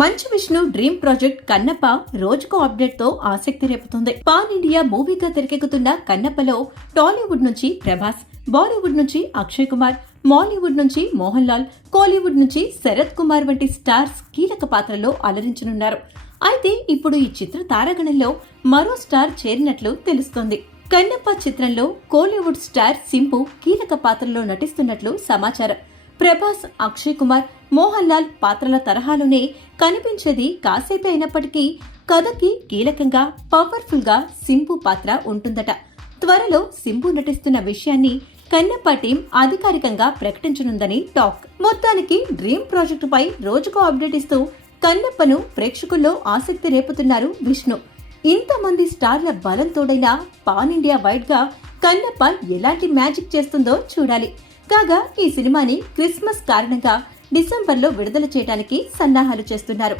Manchu Vishnu dream project Kannappa రోజుకో update తో ఆసక్తి రేపుతుంది. పాన్ ఇండియా మూవీగా తెరకెక్కుతున్న కన్నప్పలో టాలీవుడ్ నుంచి ప్రభాస్, బాలీవుడ్ నుంచి అక్షయ్ కుమార్, మాలీవుడ్ నుంచి మోహన్ లాల్, కోలీవుడ్ నుంచి శరత్ కుమార్ వంటి స్టార్స్ కీలక పాత్రలో అలరించనున్నారు. అయితే ఇప్పుడు ఈ చిత్ర తారాగణంలో మరో స్టార్ చేరినట్లు తెలుస్తోంది. కన్నప్ప చిత్రంలో కోలీవుడ్ స్టార్ సింపు కీలక పాత్రలో నటిస్తున్నట్లు సమాచారం. ప్రభాస్, అక్షయ్ కుమార్, మోహన్ లాల్ పాత్రల తరహాలోనే కనిపించేది కాసేపే అయినప్పటికీ కథకి కీలకంగా, పవర్ఫుల్ గా సింపు పాత్ర ఉంటుందట. త్వరలో సింపు నటిస్తున్న విషయాన్ని కన్నప్ప టీం అధికారికంగా ప్రకటించనుందని టాక్. మొత్తానికి డ్రీమ్ ప్రాజెక్టుపై రోజుకో అప్డేట్ ఇస్తూ కన్నప్పను ప్రేక్షకుల్లో ఆసక్తి రేపుతున్నారు విష్ణు. ఇంతమంది స్టార్ల బలం తోడైన పాన్ ఇండియా వైడ్ గా కన్నప్ప ఎలాంటి మ్యాజిక్ చేస్తుందో చూడాలి. కాగా ఈ సినిమాని క్రిస్మస్ కారణంగా డిసెంబర్లో విడుదల చేయడానికి సన్నాహాలు చేస్తున్నారు.